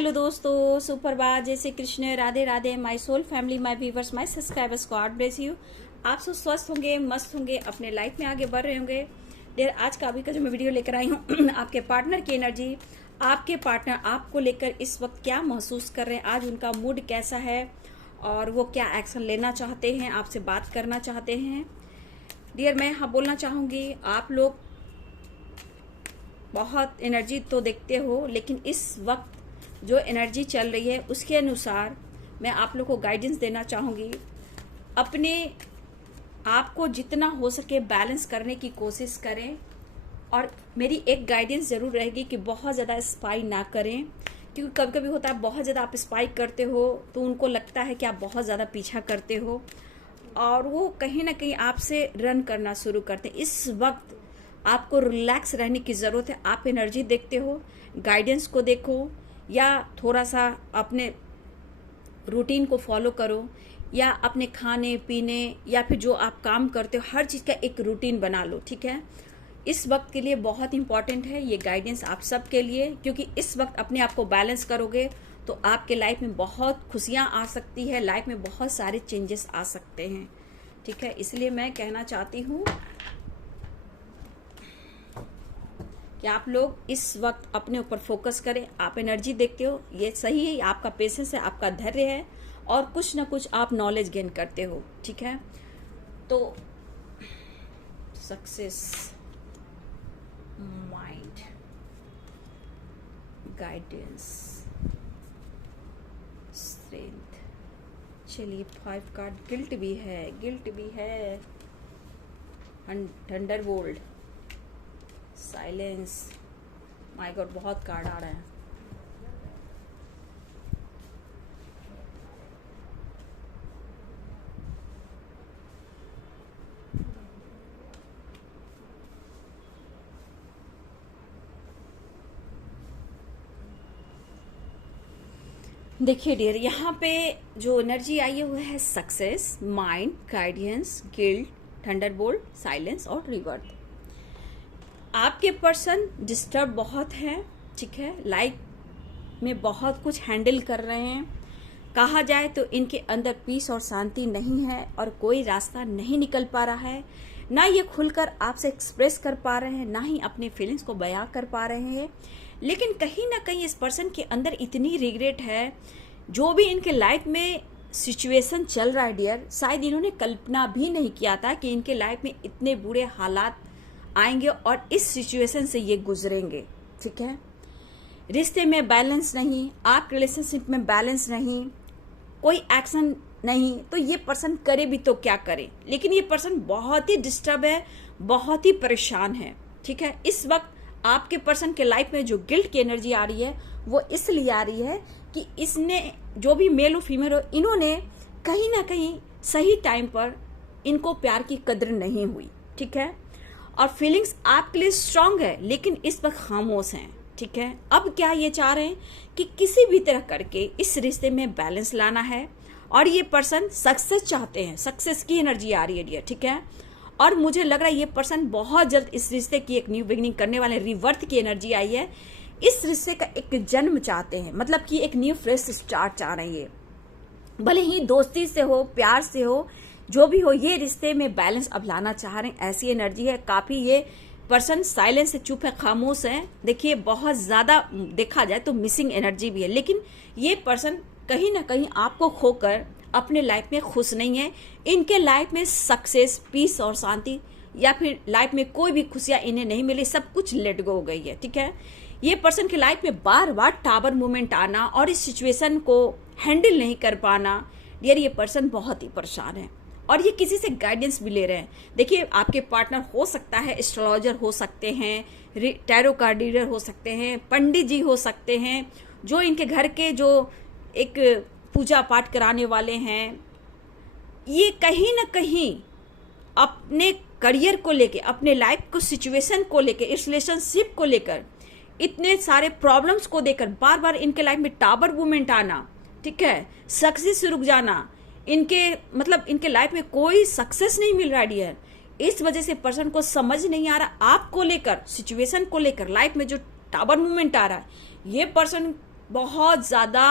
Hello दोस्तों, सुप्रभात, जय Shri Krishna, Radhe Radhe, my soul family, my viewers, my subscribers, God bless you. आप सब स्वस्थ होंगे, मस्त होंगे, अपने लाइफ में आगे बढ़ रहे होंगे। देर आज का अभी का जो मैं वीडियो लेकर आई हूँ आपके पार्टनर की एनर्जी, आपके पार्टनर आपको लेकर इस वक्त क्या महसूस कर रहे हैं, आज उनका मूड कैसा है और वो क्या एक्शन लेना चाहते हैं, आपसे बात करना चाहते हैं। डियर, मैं हाँ बोलना चाहूँगी, आप लोग बहुत एनर्जी तो देखते हो, लेकिन इस वक्त जो एनर्जी चल रही है उसके अनुसार मैं आप लोग को गाइडेंस देना चाहूँगी। अपने आप को जितना हो सके बैलेंस करने की कोशिश करें, और मेरी एक गाइडेंस ज़रूर रहेगी कि बहुत ज़्यादा स्पाई ना करें, क्योंकि कभी कभी होता है बहुत ज़्यादा आप स्पाई करते हो तो उनको लगता है कि आप बहुत ज़्यादा पीछा करते हो और वो कहीं ना कहीं आपसे रन करना शुरू करते हैं। इस वक्त आपको रिलैक्स रहने की ज़रूरत है। आप एनर्जी देखते हो, गाइडेंस को देखो, या थोड़ा सा अपने रूटीन को फॉलो करो, या अपने खाने पीने या फिर जो आप काम करते हो हर चीज़ का एक रूटीन बना लो, ठीक है। इस वक्त के लिए बहुत इंपॉर्टेंट है ये गाइडेंस आप सब के लिए, क्योंकि इस वक्त अपने आप को बैलेंस करोगे तो आपके लाइफ में बहुत खुशियाँ आ सकती है, लाइफ में बहुत सारे चेंजेस आ सकते हैं, ठीक है। इसलिए मैं कहना चाहती हूँ कि आप लोग इस वक्त अपने ऊपर फोकस करें। आप एनर्जी देखते हो, ये सही है, आपका पेशेंस है, आपका धैर्य है और कुछ ना कुछ आप नॉलेज गेन करते हो, ठीक है। तो सक्सेस, माइंड, गाइडेंस, स्ट्रेंथ। चलिए 5 कार्ड, गिल्ट भी है, थंडरबोल्ट, साइलेंस। माय गॉड, बहुत कार्ड आ रहा है। देखिए डियर, यहाँ पे जो एनर्जी आई है वो है success, mind, guidance, guilt, Thunderbolt, silence और रिवर्थ। आपके पर्सन डिस्टर्ब बहुत है, ठीक है, लाइफ में बहुत कुछ हैंडल कर रहे हैं। कहा जाए तो इनके अंदर पीस और शांति नहीं है और कोई रास्ता नहीं निकल पा रहा है, ना ये खुलकर आपसे एक्सप्रेस कर पा रहे हैं, ना ही अपने फीलिंग्स को बयां कर पा रहे हैं। लेकिन कहीं ना कहीं इस पर्सन के अंदर इतनी रिग्रेट है, जो भी इनके लाइफ में सिचुएशन चल रहा है डियर, शायद इन्होंने कल्पना भी नहीं किया था कि इनके लाइफ में इतने बुरे हालात आएंगे और इस सिचुएशन से ये गुजरेंगे, ठीक है। रिश्ते में बैलेंस नहीं, आप रिलेशनशिप में बैलेंस नहीं, कोई एक्शन नहीं, तो ये पर्सन करे भी तो क्या करे। लेकिन ये पर्सन बहुत ही डिस्टर्ब है, बहुत ही परेशान है, ठीक है। इस वक्त आपके पर्सन के लाइफ में जो गिल्ट की एनर्जी आ रही है वो इसलिए आ रही है कि इसने, जो भी मेल हो फीमेल हो, इन्होंने कहीं ना कहीं सही टाइम पर इनको प्यार की कद्र नहीं हुई, ठीक है। और फीलिंग्स आपके लिए स्ट्रांग है लेकिन इस वक्त खामोश हैं, ठीक है। अब क्या ये चाह रहे हैं कि किसी भी तरह करके इस रिश्ते में बैलेंस लाना है, और ये पर्सन सक्सेस चाहते हैं, सक्सेस की एनर्जी आ रही है डियर, ठीक है। और मुझे लग रहा है ये पर्सन बहुत जल्द इस रिश्ते की एक न्यू बिगिनिंग करने वाले, रिवर्थ की एनर्जी आई है। इस रिश्ते का एक जन्म चाहते हैं, मतलब कि एक न्यू फ्रेश स्टार्ट चाह रहे हैं ये, भले ही दोस्ती से हो, प्यार से हो, जो भी हो, ये रिश्ते में बैलेंस अब लाना चाह रहे हैं, ऐसी एनर्जी है। काफी ये पर्सन साइलेंस से, चुप है, खामोश है। देखिए बहुत ज्यादा देखा जाए तो मिसिंग एनर्जी भी है, लेकिन ये पर्सन कहीं ना कहीं आपको खोकर अपने लाइफ में खुश नहीं है। इनके लाइफ में सक्सेस, पीस और शांति, या फिर लाइफ में कोई भी खुशियां इन्हें नहीं मिली, सब कुछ लेट गो हो गई है, ठीक है। ये पर्सन के लाइफ में बार बार टावर मूवमेंट आना और इस सिचुएशन को हैंडल नहीं कर पाना, यार ये पर्सन बहुत ही परेशान है और ये किसी से गाइडेंस भी ले रहे हैं। देखिए आपके पार्टनर हो सकता है एस्ट्रोलॉजर हो सकते हैं, टैरो कार्ड रीडर हो सकते हैं, पंडित जी हो सकते हैं, जो इनके घर के जो एक पूजा पाठ कराने वाले हैं। ये कहीं ना कहीं अपने करियर को लेके, अपने लाइफ को सिचुएशन को लेके, इस रिलेशनशिप को लेकर इतने सारे प्रॉब्लम्स को देकर बार बार इनके लाइफ में टावर मूवमेंट आना, ठीक है, सक्सेस रुक जाना, इनके मतलब इनके लाइफ में कोई सक्सेस नहीं मिल रहा डियर। इस वजह से पर्सन को समझ नहीं आ रहा आपको लेकर, सिचुएशन को लेकर, लाइफ में जो टावर मूवमेंट आ रहा है, ये पर्सन बहुत ज़्यादा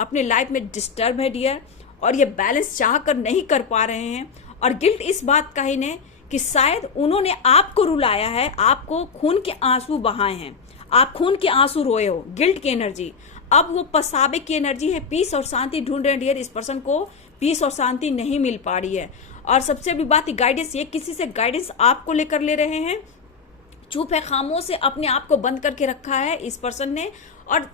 अपने लाइफ में डिस्टर्ब है डियर, और ये बैलेंस चाह कर नहीं कर पा रहे हैं। और गिल्ट इस बात का ही ने कि शायद उन्होंने आपको रुलाया है, आपको खून के आंसू बहाए हैं, आप खून के आंसू रोए हो, गिल्ट की एनर्जी। अब वो पछतावे की एनर्जी है, पीस और शांति ढूंढ रहे हैं डियर। इस पर्सन को पीस और शांति नहीं मिल पा रही है। और सबसे बड़ी बात, गाइडेंस, ये किसी से गाइडेंस आपको लेकर ले रहे हैं। चुप है, खामोश से अपने आप को बंद करके रखा है इस पर्सन ने, और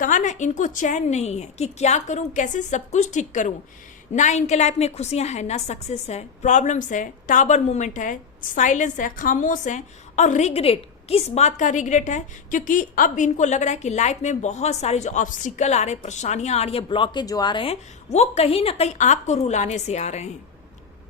कहा ना इनको चैन नहीं है कि क्या करूं, कैसे सब कुछ ठीक करूं। ना इनके लाइफ में खुशियां हैं, ना सक्सेस है, प्रॉब्लम्स है, टावर मूवमेंट है, साइलेंस है, खामोश है, और रिग्रेट। किस बात का रिग्रेट है? क्योंकि अब इनको लग रहा है कि लाइफ में बहुत सारे जो ऑब्स्टिकल आ रहे हैं, परेशानियां आ रही है, ब्लॉकेज जो आ रहे हैं, वो कहीं ना कहीं आपको रुलाने से आ रहे हैं।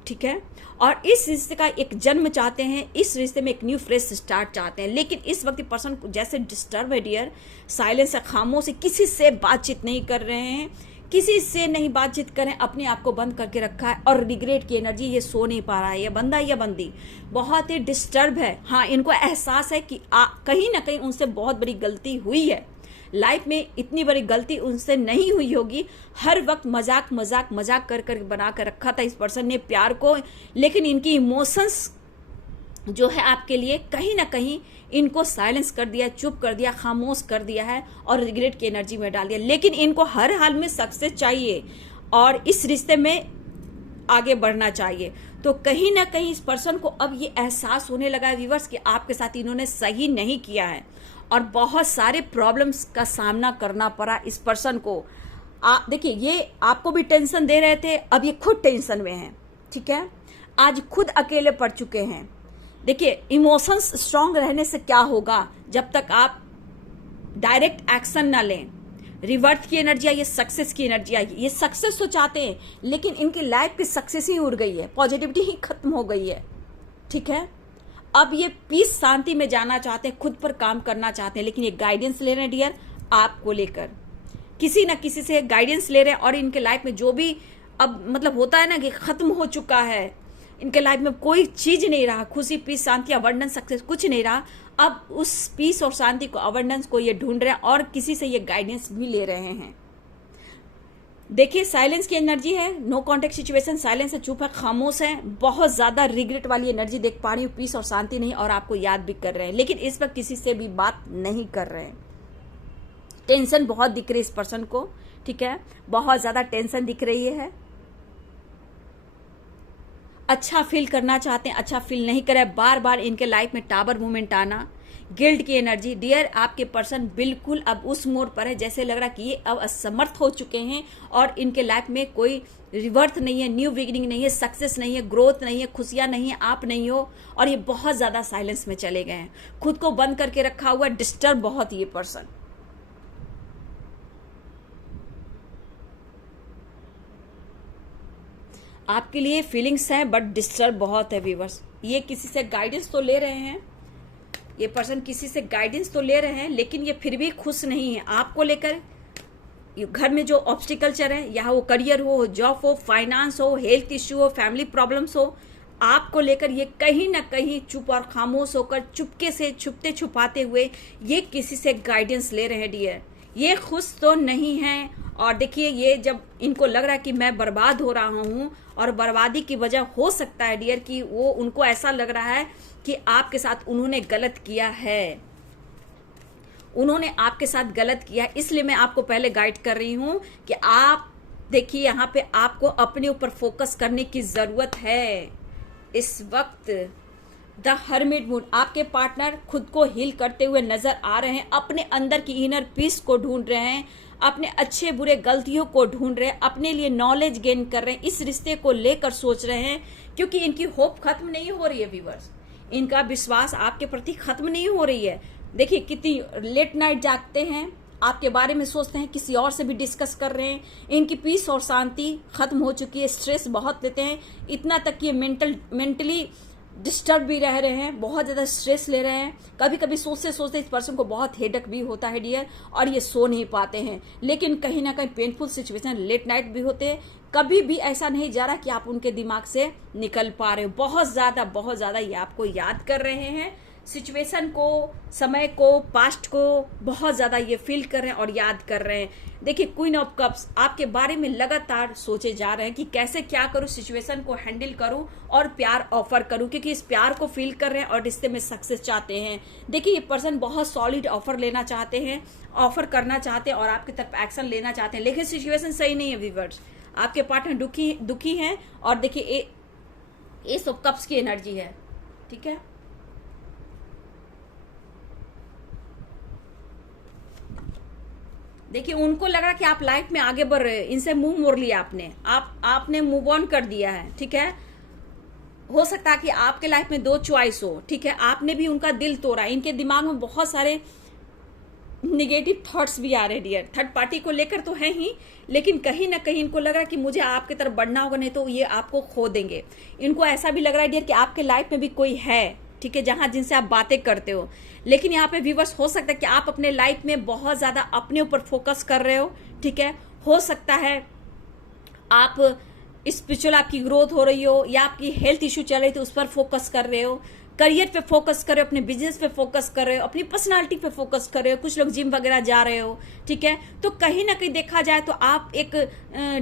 ठीक है, और इस रिश्ते का एक जन्म चाहते हैं, इस रिश्ते में एक न्यू फ्रेश स्टार्ट चाहते हैं। लेकिन इस वक्त पर्सन जैसे डिस्टर्ब है डियर, साइलेंस है, खामोश है, किसी से बातचीत नहीं कर रहे हैं, किसी से नहीं बातचीत करें, अपने आप को बंद करके रखा है। और रिग्रेट की एनर्जी, ये सो नहीं पा रहा है, ये बंदा या बंदी बहुत ही डिस्टर्ब है। हाँ, इनको एहसास है कि कहीं ना कहीं उनसे बहुत बड़ी गलती हुई है। लाइफ में इतनी बड़ी गलती उनसे नहीं हुई होगी। हर वक्त मजाक मजाक मजाक कर कर बना कर रखा था इस पर्सन ने प्यार को, लेकिन इनकी इमोशंस जो है आपके लिए कहीं ना कहीं इनको साइलेंस कर दिया, चुप कर दिया, खामोश कर दिया है, और रिग्रेट की एनर्जी में डाल दिया। लेकिन इनको हर हाल में सक्सेस चाहिए और इस रिश्ते में आगे बढ़ना चाहिए। तो कहीं ना कहीं इस पर्सन को अब ये एहसास होने लगा है व्यूअर्स कि आपके साथ इन्होंने सही नहीं किया है, और बहुत सारे प्रॉब्लम्स का सामना करना पड़ा इस पर्सन को। देखिए, ये आपको भी टेंशन दे रहे थे, अब ये खुद टेंशन में हैं। ठीक है, आज खुद अकेले पड़ चुके हैं। देखिए, इमोशंस स्ट्रांग रहने से क्या होगा, जब तक आप डायरेक्ट एक्शन ना लें। रिवर्थ की एनर्जी आई है, सक्सेस की एनर्जी आई है। ये सक्सेस तो चाहते हैं, लेकिन इनकी लाइफ की सक्सेस ही उड़ गई है, पॉजिटिविटी ही खत्म हो गई है। ठीक है, अब ये पीस शांति में जाना चाहते हैं, खुद पर काम करना चाहते हैं, लेकिन ये गाइडेंस ले रहे हैं डियर आपको लेकर, किसी ना किसी से गाइडेंस ले रहे हैं। और इनके लाइफ में जो भी अब मतलब होता है ना कि खत्म हो चुका है, इनके लाइफ में कोई चीज नहीं रहा, खुशी, पीस, शांति, अबंडेंस, सक्सेस कुछ नहीं रहा। अब उस पीस और शांति को, अबंडेंस को ये ढूंढ रहे हैं, और किसी से ये गाइडेंस भी ले रहे हैं। देखिए, साइलेंस की एनर्जी है, नो कॉन्टेक्ट सिचुएशन, साइलेंस है, चुप है, खामोश है, बहुत ज्यादा रिग्रेट वाली एनर्जी देख पा रही हूँ, पीस और शांति नहीं, और आपको याद भी कर रहे हैं, लेकिन इस वक्त किसी से भी बात नहीं कर रहे हैं। टेंशन बहुत दिख रही है इस पर्सन को। ठीक है, बहुत ज्यादा टेंशन दिख रही है। अच्छा फील करना चाहते हैं, अच्छा फील नहीं करे, बार बार इनके लाइफ में टावर मूवमेंट आना, गिल्ट की एनर्जी। डियर, आपके पर्सन बिल्कुल अब उस मोड़ पर है जैसे लग रहा कि ये अब असमर्थ हो चुके हैं, और इनके लाइफ में कोई रिवर्थ नहीं है, न्यू बिगिनिंग नहीं है, सक्सेस नहीं है, ग्रोथ नहीं है, खुशियां नहीं है, आप नहीं हो, और ये बहुत ज्यादा साइलेंस में चले गए हैं, खुद को बंद करके रखा हुआ, डिस्टर्ब बहुत ये पर्सन। आपके लिए फीलिंग्स हैं बट डिस्टर्ब बहुत है व्यूअर्स। ये किसी से गाइडेंस तो ले रहे हैं, ये पर्सन किसी से गाइडेंस तो ले रहे हैं, लेकिन ये फिर भी खुश नहीं है आपको लेकर। घर में जो ऑब्स्टिकल चल रहे हैं, या वो करियर हो, जॉब हो, फाइनेंस हो, हेल्थ इश्यू हो, फैमिली प्रॉब्लम्स हो, आपको लेकर ये कहीं ना कहीं चुप और खामोश होकर, चुपके से, छुपते छुपाते हुए ये किसी से गाइडेंस ले रहे हैं डियर। ये खुश तो नहीं है। और देखिए, ये जब इनको लग रहा है कि मैं बर्बाद हो रहा हूं, और बर्बादी की वजह हो सकता है डियर कि वो, उनको ऐसा लग रहा है कि आपके साथ उन्होंने गलत किया है, उन्होंने आपके साथ गलत किया। इसलिए मैं आपको पहले गाइड कर रही हूं कि आप देखिए, यहाँ पे आपको अपने ऊपर फोकस करने की जरूरत है इस वक्त। द हर्मिट मून, आपके पार्टनर खुद को हील करते हुए नजर आ रहे हैं, अपने अंदर की इनर पीस को ढूंढ रहे हैं, अपने अच्छे बुरे गलतियों को ढूंढ रहे हैं, अपने लिए नॉलेज गेन कर रहे हैं, इस रिश्ते को लेकर सोच रहे हैं, क्योंकि इनकी होप खत्म नहीं हो रही है व्यूअर्स, इनका विश्वास आपके प्रति खत्म नहीं हो रही है। देखिए, कितनी लेट नाइट जागते हैं, आपके बारे में सोचते हैं, किसी और से भी डिस्कस कर रहे हैं, इनकी पीस और शांति खत्म हो चुकी है, स्ट्रेस बहुत लेते हैं, इतना तक कि मेंटली डिस्टर्ब भी रह रहे हैं, बहुत ज़्यादा स्ट्रेस ले रहे हैं। कभी कभी सोचते सोचते इस पर्सन को बहुत हेडेक भी होता है डियर, और ये सो नहीं पाते हैं, लेकिन कहीं ना कहीं पेनफुल सिचुएशन, लेट नाइट भी होते हैं। कभी भी ऐसा नहीं जा रहा कि आप उनके दिमाग से निकल पा रहे हो, बहुत ज़्यादा ये आपको याद कर रहे हैं, सिचुएशन को, समय को, पास्ट को बहुत ज़्यादा ये फील कर रहे हैं और याद कर रहे हैं। देखिए क्वीन ऑफ कप्स आपके बारे में लगातार सोचे जा रहे हैं कि कैसे क्या करूं, सिचुएशन को हैंडल करूं और प्यार ऑफर करूं, क्योंकि इस प्यार को फील कर रहे हैं और रिश्ते में सक्सेस चाहते हैं। देखिए ये पर्सन बहुत सॉलिड ऑफर लेना चाहते हैं, ऑफर करना चाहते हैं और आपकी तरफ एक्शन लेना चाहते हैं, लेकिन सिचुएशन सही नहीं है व्यूअर्स। आपके पार्टनर दुखी हैं और देखिए एस ऑफ कप्स की एनर्जी है, ठीक है। देखिए उनको लग रहा है कि आप लाइफ में आगे बढ़ रहे हैं, इनसे मुंह मोड़ लिया आपने मूव ऑन कर दिया है, ठीक है। हो सकता है कि आपके लाइफ में दो चॉइस हो, ठीक है, आपने भी उनका दिल तोड़ा। इनके दिमाग में बहुत सारे निगेटिव थॉट्स भी आ रहे डियर, थर्ड पार्टी को लेकर तो है ही, लेकिन कहीं ना कहीं इनको लग रहा है कि मुझे आपकी तरफ बढ़ना होगा, नहीं तो ये आपको खो देंगे। इनको ऐसा भी लग रहा है डियर कि आपके लाइफ में भी कोई है, ठीक है, जहां जिनसे आप बातें करते हो। लेकिन यहाँ पे व्यूअर्स हो सकता है कि आप अपने लाइफ में बहुत ज्यादा अपने ऊपर फोकस कर रहे हो, ठीक है। हो सकता है आप स्पिरिचुअल आपकी ग्रोथ हो रही हो या आपकी हेल्थ इश्यू चल रही तो उस पर फोकस कर रहे हो, करियर पे फोकस कर रहे हो, अपने बिजनेस पे फोकस कर रहे हो, अपनी पर्सनालिटी पे फोकस कर रहे हो, कुछ लोग जिम वगैरह जा रहे हो, ठीक है। तो कहीं ना कहीं देखा जाए तो आप एक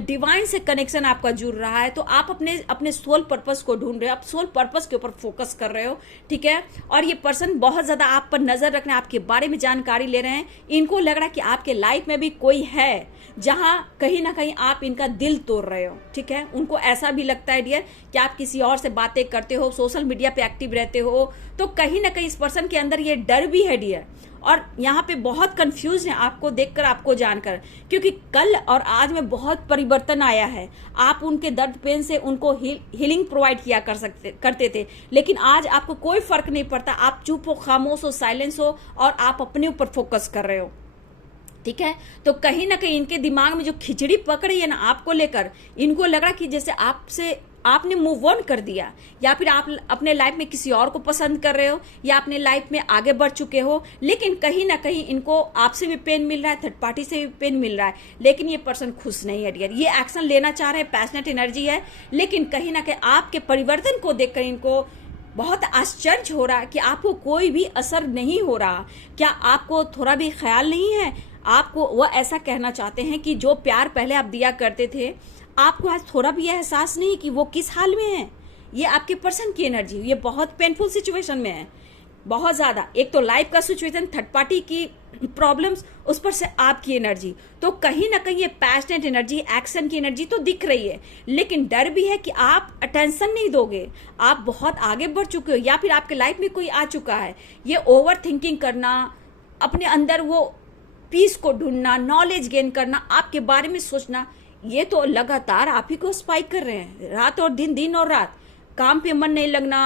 डिवाइन से कनेक्शन आपका जुड़ रहा है, तो आप अपने सोल पर्पस को ढूंढ रहे हो, आप सोल पर्पस के ऊपर फोकस कर रहे हो, ठीक है। और ये पर्सन बहुत ज्यादा आप पर नजर रखने, आपके बारे में जानकारी ले रहे हैं। इनको लग रहा है कि आपके लाइफ में भी कोई है जहां कहीं ना कहीं आप इनका दिल तोड़ रहे हो, ठीक है। उनको ऐसा भी लगता है डियर कि आप किसी और से बातें करते हो, सोशल मीडिया पे एक्टिव रहते हो, तो कहीं ना कहीं इस पर्सन के अंदर ये डर भी है डियर। और यहाँ पे बहुत कंफ्यूज है आपको देखकर, आपको जानकर, क्योंकि कल और आज में बहुत परिवर्तन आया है। आप उनके दर्द पेन से उनको हीलिंग प्रोवाइड किया करते थे, लेकिन आज आपको कोई फर्क नहीं पड़ता। आप चुप हो, खामोश हो, साइलेंस हो और आप अपने ऊपर फोकस कर रहे हो, ठीक है। तो कहीं ना कहीं इनके दिमाग में जो खिचड़ी पकड़ी है ना आपको लेकर, इनको लग रहा कि जैसे आपने मूव ऑन कर दिया, या फिर आप अपने लाइफ में किसी और को पसंद कर रहे हो, या अपने लाइफ में आगे बढ़ चुके हो, लेकिन कहीं ना कहीं इनको आपसे भी पेन मिल रहा है, थर्ड पार्टी से भी पेन मिल रहा है, लेकिन ये पर्सन खुश नहीं है डियर। ये एक्शन लेना चाह रहे हैं, पैशनेट एनर्जी है, लेकिन कहीं ना कहीं आपके परिवर्तन को देखकर इनको बहुत आश्चर्य हो रहा है कि आपको कोई भी असर नहीं हो रहा। क्या आपको थोड़ा भी ख्याल नहीं है? आपको वह ऐसा कहना चाहते हैं कि जो प्यार पहले आप दिया करते थे, आपको आज थोड़ा भी एहसास नहीं कि वो किस हाल में है। ये आपके पर्सन की एनर्जी, ये बहुत पेनफुल सिचुएशन में है, बहुत ज्यादा। एक तो लाइफ का सिचुएशन, थर्ड पार्टी की प्रॉब्लम्स, उस पर से आपकी एनर्जी, तो कहीं ना कहीं ये पैशनेट एनर्जी, एक्शन की एनर्जी तो दिख रही है, लेकिन डर भी है कि आप अटेंशन नहीं दोगे। आप बहुत आगे बढ़ चुके हो या फिर आपके लाइफ में कोई आ चुका है। ये ओवर थिंकिंग करना, अपने अंदर वो पीस को ढूंढना, नॉलेज गेन करना, आपके बारे में सोचना, ये तो लगातार आप ही को स्पाइक कर रहे हैं। रात और दिन, दिन और रात, काम पे मन नहीं लगना,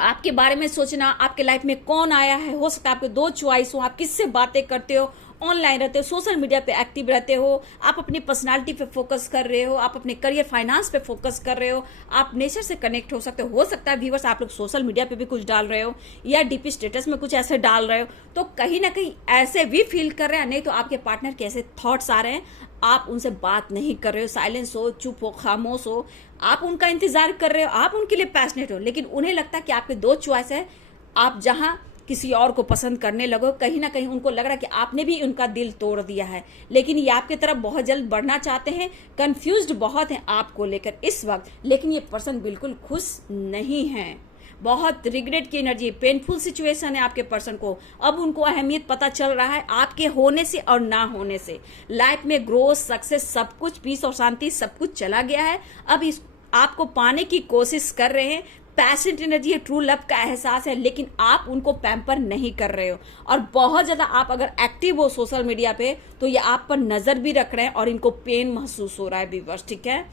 आपके बारे में सोचना, आपके लाइफ में कौन आया है। हो सकता है आपके दो चॉइस हो, आप किससे बातें करते हो, ऑनलाइन रहते हो, सोशल मीडिया पे एक्टिव रहते हो, आप अपनी पर्सनालिटी पे फोकस कर रहे हो, आप अपने करियर फाइनेंस पे फोकस कर रहे हो, आप नेचर से कनेक्ट हो सकते हो सकता है व्यूअर्स आप लोग सोशल मीडिया पे भी कुछ डाल रहे हो या डीपी स्टेटस में कुछ ऐसे डाल रहे हो, तो कहीं ना कहीं ऐसे भी फील कर रहे हैं। नहीं तो आपके पार्टनर के ऐसे थॉट्स आ रहे हैं, आप उनसे बात नहीं कर रहे हो, साइलेंस हो, चुप हो, खामोश हो, आप उनका इंतजार कर रहे हो, आप उनके लिए पैशनेट हो, लेकिन उन्हें लगता है कि आपके दो चॉइस है। आप जहां किसी और को पसंद करने लगो, कहीं ना कहीं उनको लग रहा है कि आपने भी उनका दिल तोड़ दिया है, लेकिन ये आपकी तरफ बहुत जल्द बढ़ना चाहते हैं। कंफ्यूज्ड बहुत हैं आपको लेकर इस वक्त, लेकिन ये पर्सन बिल्कुल खुश नहीं है। बहुत रिग्रेट की एनर्जी, पेनफुल सिचुएशन है आपके पर्सन को। अब उनको अहमियत पता चल रहा है आपके होने से और ना होने से। लाइफ में ग्रोथ, सक्सेस, सब कुछ, पीस और शांति, सब कुछ चला गया है। अब इस आपको पाने की कोशिश कर रहे हैं। पैशनेट एनर्जी है, ट्रू लव का एहसास है, लेकिन आप उनको पैम्पर नहीं कर रहे हो। और बहुत ज्यादा आप अगर एक्टिव हो सोशल मीडिया पे, तो ये आप पर नजर भी रख रहे हैं और इनको पेन महसूस हो रहा है व्यूअर्स, ठीक है।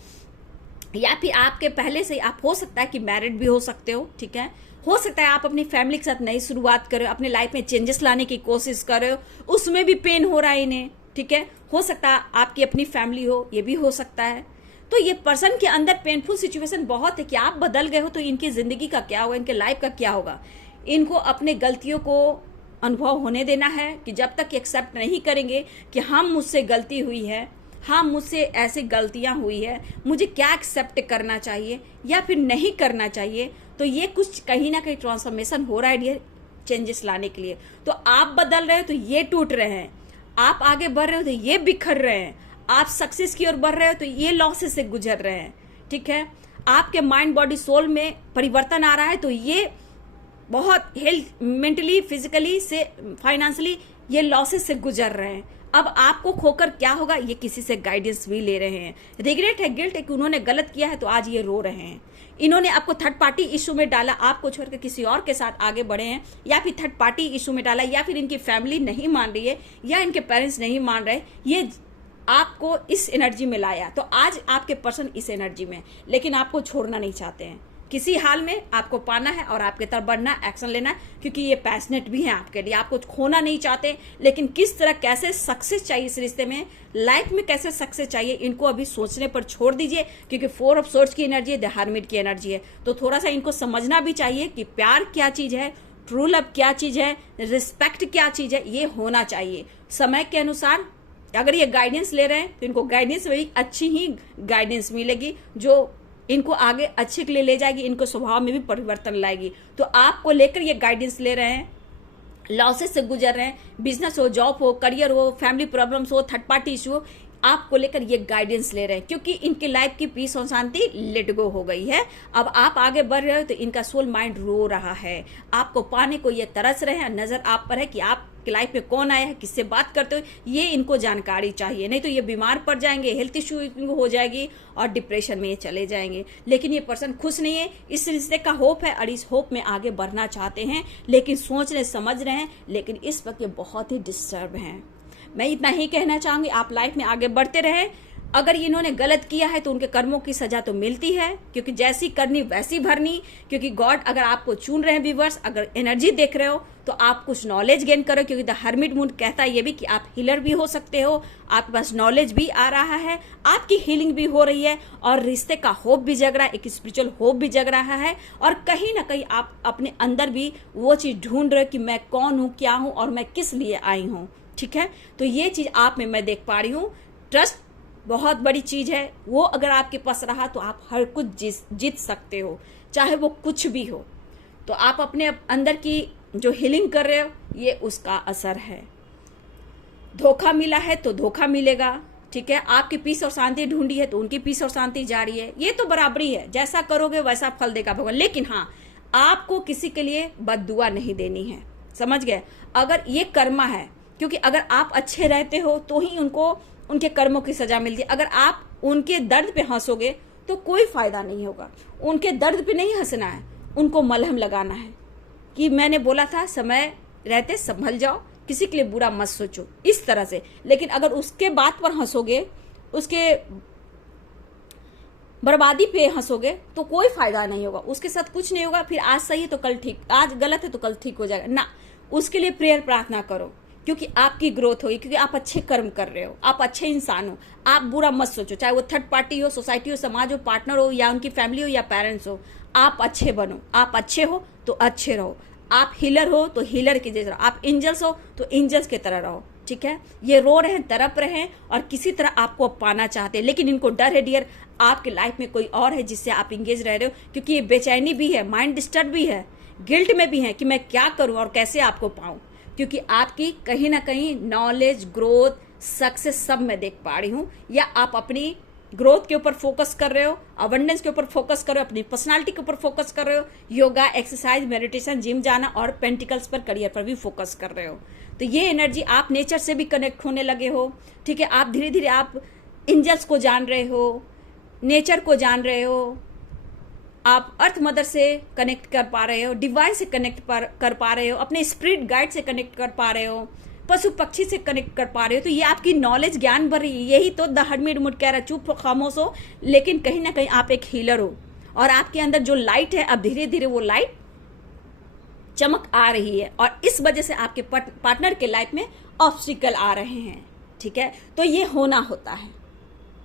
या फिर आपके पहले से आप हो सकता है कि मैरिड भी हो सकते हो, ठीक है। हो सकता है आप अपनी फैमिली के साथ नई शुरुआत कर रहे हो, अपने लाइफ में चेंजेस लाने की कोशिश कर रहे हो, उसमें भी पेन हो रहा है इन्हें, ठीक है। हो सकता है आपकी अपनी फैमिली हो, ये भी हो सकता है। तो ये पर्सन के अंदर पेनफुल सिचुएशन बहुत है कि आप बदल गए हो तो इनकी जिंदगी का क्या होगा, इनके लाइफ का क्या होगा। इनको अपने गलतियों को अनुभव होने देना है कि जब तक एक्सेप्ट नहीं करेंगे कि हाँ मुझसे गलती हुई है, हाँ मुझसे ऐसी गलतियां हुई है, मुझे क्या एक्सेप्ट करना चाहिए या फिर नहीं करना चाहिए, तो ये कुछ कहीं ना कहीं ट्रांसफॉर्मेशन हो रहा है डियर। चेंजेस लाने के लिए। तो आप बदल रहे हो तो ये टूट रहे हैं, आप आगे बढ़ रहे हो तो ये बिखर रहे हैं, आप सक्सेस की ओर बढ़ रहे हो तो ये लॉसेस से गुजर रहे हैं। ठीक है, आपके माइंड बॉडी सोल में परिवर्तन आ रहा है तो ये बहुत हेल्थ, मेंटली, फिजिकली से, फाइनेंशियली ये लॉसेस से गुजर रहे हैं। अब आपको खोकर क्या होगा, ये किसी से गाइडेंस भी ले रहे हैं। रिग्रेट है, गिल्ट है कि उन्होंने गलत किया है तो आज ये रो रहे हैं। इन्होंने आपको थर्ड पार्टी इशू में डाला, आपको छोड़कर किसी और के साथ आगे बढ़े हैं, या फिर थर्ड पार्टी इशू में डाला, या फिर इनकी फैमिली नहीं मान रही है, या इनके पेरेंट्स नहीं मान रहे, ये आपको इस एनर्जी में लाया। तो आज आपके पर्सन इस एनर्जी में, लेकिन आपको छोड़ना नहीं चाहते हैं। किसी हाल में आपको पाना है और आपके तरफ बढ़ना, एक्शन लेना है, क्योंकि ये पैशनेट भी है आपके लिए, आपको खोना नहीं चाहते। लेकिन किस तरह, कैसे सक्सेस चाहिए इस रिश्ते में, लाइफ में कैसे सक्सेस चाहिए, इनको अभी सोचने पर छोड़ दीजिए, क्योंकि 4 ऑफ सोर्ड्स की एनर्जी है, द हर्मिट की एनर्जी है। तो थोड़ा सा इनको समझना भी चाहिए कि प्यार क्या चीज है, ट्रू लव क्या चीज है, रिस्पेक्ट क्या चीज है, ये होना चाहिए। समय के अनुसार अगर ये गाइडेंस ले रहे हैं तो इनको गाइडेंस वही अच्छी ही गाइडेंस मिलेगी, जो इनको आगे अच्छे के लिए ले जाएगी, इनको स्वभाव में भी परिवर्तन लाएगी। तो आपको लेकर ये गाइडेंस ले रहे हैं, लॉसेस से गुजर रहे हैं, बिजनेस हो, जॉब हो, करियर हो, फैमिली प्रॉब्लम्स हो, थर्ड पार्टी इशू हो, आपको लेकर ये गाइडेंस ले रहे हैं, क्योंकि इनकी लाइफ की पीस और शांति लेट गो हो गई है। अब आप आगे बढ़ रहे हो तो इनका सोल माइंड रो रहा है, आपको पाने को ये तरस रहे हैं। नजर आप पर है कि आपकी लाइफ में कौन आया है, किससे बात करते हो, ये इनको जानकारी चाहिए, नहीं तो ये बीमार पड़ जाएंगे, हेल्थ इश्यू हो जाएगी और डिप्रेशन में ये चले जाएंगे। लेकिन ये पर्सन खुश नहीं है, इस रिश्ते का होप है और इस होप में आगे बढ़ना चाहते हैं, लेकिन सोच रहे, समझ रहे हैं, लेकिन इस वक्त ये बहुत ही डिस्टर्ब हैं। मैं इतना ही कहना चाहूंगी, आप लाइफ में आगे बढ़ते रहे। अगर इन्होंने गलत किया है तो उनके कर्मों की सजा तो मिलती है, क्योंकि जैसी करनी वैसी भरनी। क्योंकि गॉड अगर आपको चुन रहे हैं व्यूअर्स, अगर एनर्जी देख रहे हो तो आप कुछ नॉलेज गेन करो, क्योंकि द हर्मिट मून कहता है ये भी कि आप हीलर भी हो सकते हो, आपके पास नॉलेज भी आ रहा है, आपकी हीलिंग भी हो रही है और रिश्ते का होप भी जग रहा है, एक स्पिरिचुअल होप भी जग रहा है। और कहीं ना कहीं आप अपने अंदर भी वो चीज ढूंढ रहे हो कि मैं कौन हूँ, क्या हूँ और मैं किस लिए आई हूँ। ठीक है, तो ये चीज आप में मैं देख पा रही हूँ। ट्रस्ट बहुत बड़ी चीज है, वो अगर आपके पास रहा तो आप हर कुछ जीत सकते हो, चाहे वो कुछ भी हो। तो आप अपने अंदर की जो हीलिंग कर रहे हो, ये उसका असर है। धोखा मिला है तो धोखा मिलेगा। ठीक है, आपकी पीस और शांति ढूंढी है तो उनकी पीस और शांति जारी है। ये तो बराबरी है, जैसा करोगे वैसा फल देगा भगवान। लेकिन हाँ, आपको किसी के लिए बद्दुआ नहीं देनी है, समझ गए। अगर ये कर्मा है, क्योंकि अगर आप अच्छे रहते हो तो ही उनको उनके कर्मों की सजा मिलती है। अगर आप उनके दर्द पे हंसोगे तो कोई फायदा नहीं होगा। उनके दर्द पे नहीं हंसना है, उनको मलहम लगाना है कि मैंने बोला था समय रहते संभल जाओ, किसी के लिए बुरा मत सोचो, इस तरह से। लेकिन अगर उसके बात पर हंसोगे, उसके बर्बादी पे हंसोगे तो कोई फायदा नहीं होगा, उसके साथ कुछ नहीं होगा। फिर आज सही है तो कल ठीक, आज गलत है तो कल ठीक हो जाएगा ना। उसके लिए प्रेयर प्रार्थना करो, क्योंकि आपकी ग्रोथ होगी, क्योंकि आप अच्छे कर्म कर रहे हो, आप अच्छे इंसान हो। आप बुरा मत सोचो, चाहे वो थर्ड पार्टी हो, सोसाइटी हो, समाज हो, पार्टनर हो, या उनकी फैमिली हो, या पेरेंट्स हो। आप अच्छे बनो, आप अच्छे हो तो अच्छे रहो। आप हीलर हो तो हीलर की जैसे रहो, आप एंजल्स हो तो एंजल्स की तरह रहो। ठीक है, ये रो रहे हैं, तड़प रहे हैं और किसी तरह आपको पाना चाहते हैं, लेकिन इनको डर है डियर, आपकी लाइफ में कोई और है जिससे आप इंगेज रह रहे हो। क्योंकि ये बेचैनी भी है, माइंड डिस्टर्ब भी है, गिल्ट में भी है कि मैं क्या करूं और कैसे आपको पाऊं। क्योंकि आपकी कहीं ना कहीं नॉलेज, ग्रोथ, सक्सेस सब मैं देख पा रही हूँ। या आप अपनी ग्रोथ के ऊपर फोकस कर रहे हो, अबंडेंस के ऊपर फोकस कर रहे हो, अपनी पर्सनालिटी के ऊपर फोकस कर रहे हो, योगा, एक्सरसाइज, मेडिटेशन, जिम जाना और पेंटिकल्स पर, करियर पर भी फोकस कर रहे हो। तो ये एनर्जी, आप नेचर से भी कनेक्ट होने लगे हो। ठीक है, आप धीरे धीरे आप एंजल्स को जान रहे हो, नेचर को जान रहे हो, आप अर्थ मदर से कनेक्ट कर पा रहे हो, डिवाइन से कनेक्ट कर पा रहे हो, अपने स्पिरिट गाइड से कनेक्ट कर पा रहे हो, पशु पक्षी से कनेक्ट कर पा रहे हो। तो ये आपकी नॉलेज, ज्ञान बढ़ रही है। यही तो द हर्मिट मून कह रहा है, चुप खामोश हो, लेकिन कहीं ना कहीं आप एक हीलर हो और आपके अंदर जो लाइट है, अब धीरे धीरे वो लाइट चमक आ रही है और इस वजह से आपके पार्टनर के लाइफ में ऑब्स्टिकल आ रहे हैं। ठीक है, तो ये होना होता है,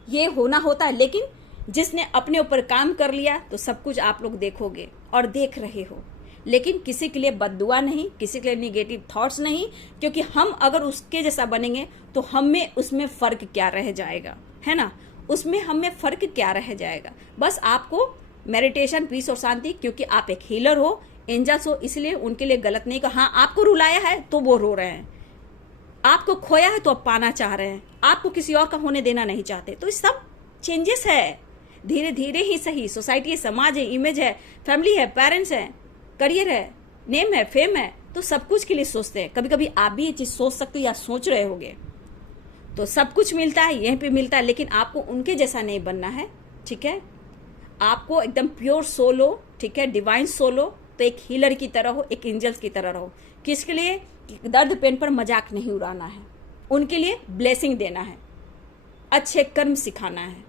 ये होना होता है। लेकिन जिसने अपने ऊपर काम कर लिया तो सब कुछ आप लोग देखोगे और देख रहे हो। लेकिन किसी के लिए बद्दुआ नहीं, किसी के लिए निगेटिव थॉट्स नहीं, क्योंकि हम अगर उसके जैसा बनेंगे तो हमें उसमें फर्क क्या रह जाएगा, है ना। उसमें हमें फर्क क्या रह जाएगा। बस आपको मेडिटेशन, पीस और शांति, क्योंकि आप एक हीलर हो, एंजल्स हो, इसलिए उनके लिए गलत नहीं कहा। हाँ, आपको रुलाया है तो वो रो रहे हैं, आपको खोया है तो अब पाना चाह रहे हैं, आपको किसी और का होने देना नहीं चाहते। तो सब चेंजेस है, धीरे धीरे ही सही। सोसाइटी है, समाज है, इमेज है, फैमिली है, पेरेंट्स है, करियर है, नेम है, फेम है, तो सब कुछ के लिए सोचते हैं। कभी कभी आप भी ये चीज सोच सकते हो या सोच रहे होगे। तो सब कुछ मिलता है, यहीं पे मिलता है, लेकिन आपको उनके जैसा नहीं बनना है, ठीक है। आपको एकदम प्योर सोल हो, ठीक है, डिवाइन सोल हो, तो एक हीलर की तरह हो, एक एंजल्स की तरह रहो। किसके लिए? दर्द पेन पर मजाक नहीं उड़ाना है, उनके लिए ब्लेसिंग देना है, अच्छे कर्म सिखाना है।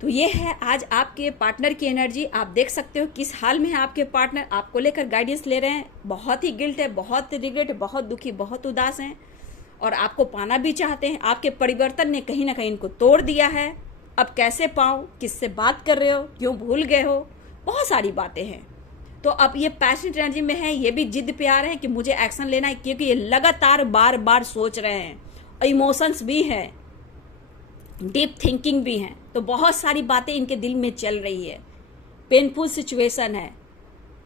तो ये है आज आपके पार्टनर की एनर्जी। आप देख सकते हो किस हाल में है आपके पार्टनर, आपको लेकर गाइडेंस ले रहे हैं। बहुत ही गिल्ट है, बहुत रिग्रेट है, बहुत दुखी, बहुत उदास हैं और आपको पाना भी चाहते हैं। आपके परिवर्तन ने कहीं ना कहीं इनको तोड़ दिया है। अब कैसे पाऊं, किससे बात कर रहे हो, क्यों भूल गए हो, बहुत सारी बातें हैं। तो अब ये पैशनेट एनर्जी में है, ये भी जिद पे आ रहे हैं कि मुझे एक्शन लेना है, क्योंकि ये लगातार बार बार सोच रहे हैं और इमोशंस भी हैं, डीप थिंकिंग भी हैं। तो बहुत सारी बातें इनके दिल में चल रही है, पेनफुल सिचुएशन है,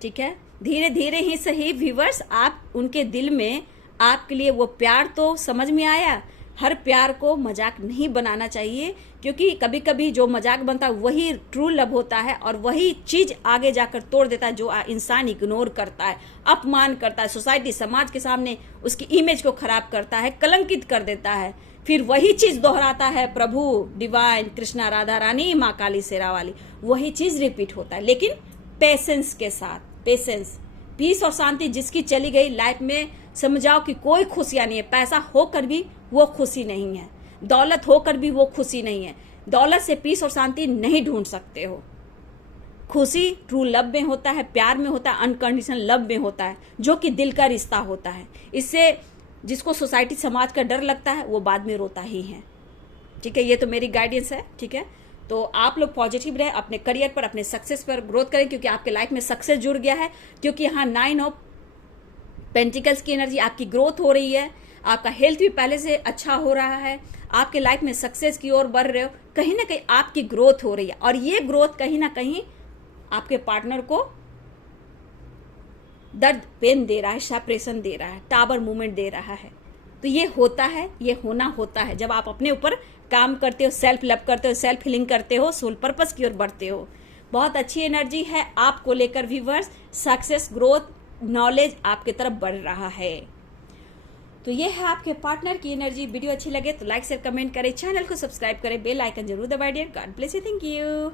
ठीक है। धीरे धीरे ही सही व्यूवर्स, आप उनके दिल में आपके लिए वो प्यार तो समझ में आया। हर प्यार को मजाक नहीं बनाना चाहिए, क्योंकि कभी कभी जो मजाक बनता है वही ट्रू लव होता है और वही चीज आगे जाकर तोड़ देता है। जो इंसान इग्नोर करता है, अपमान करता है, सोसाइटी समाज के सामने उसकी इमेज को खराब करता है, कलंकित कर देता है, फिर वही चीज दोहराता है। प्रभु डिवाइन कृष्णा राधा रानी माँ काली शेरावाली, वही चीज रिपीट होता है, लेकिन पेशेंस के साथ। पेशेंस, पीस और शांति जिसकी चली गई लाइफ में, समझाओ कि कोई खुशियां नहीं है। पैसा होकर भी वो खुशी नहीं है, दौलत होकर भी वो खुशी नहीं है। दौलत से पीस और शांति नहीं ढूंढ सकते हो। खुशी ट्रू लव में होता है, प्यार में होता है, अनकंडीशनल लव में होता है, जो कि दिल का रिश्ता होता है। इससे जिसको सोसाइटी समाज का डर लगता है वो बाद में रोता ही है, ठीक है। ये तो मेरी गाइडेंस है, ठीक है। तो आप लोग पॉजिटिव रहे, अपने करियर पर, अपने सक्सेस पर ग्रोथ करें, क्योंकि आपके लाइफ में सक्सेस जुड़ गया है। क्योंकि यहाँ 9 ऑफ पेंटिकल्स की एनर्जी, आपकी ग्रोथ हो रही है, आपका हेल्थ भी पहले से अच्छा हो रहा है, आपके लाइफ में सक्सेस की ओर बढ़ रहे हो। कहीं ना कहीं आपकी ग्रोथ हो रही है और ये ग्रोथ कहीं ना कहीं आपके पार्टनर को दर्द पेन दे रहा है, सेपरेशन दे रहा है, टावर मूवमेंट दे रहा है। तो ये होता है, ये होना होता है जब आप अपने ऊपर काम करते हो, सेल्फ लव करते हो, सेल्फ हीलिंग करते हो, सोल पर्पस की ओर बढ़ते हो। बहुत अच्छी एनर्जी है आपको लेकर व्यूअर्स, सक्सेस, ग्रोथ, नॉलेज आपके तरफ बढ़ रहा है। तो ये है आपके पार्टनर की एनर्जी। वीडियो अच्छी लगे तो लाइक शेयर कमेंट करें, चैनल को सब्सक्राइब करें, बेल आइकन जरूर दबाइए। God bless you, thank you.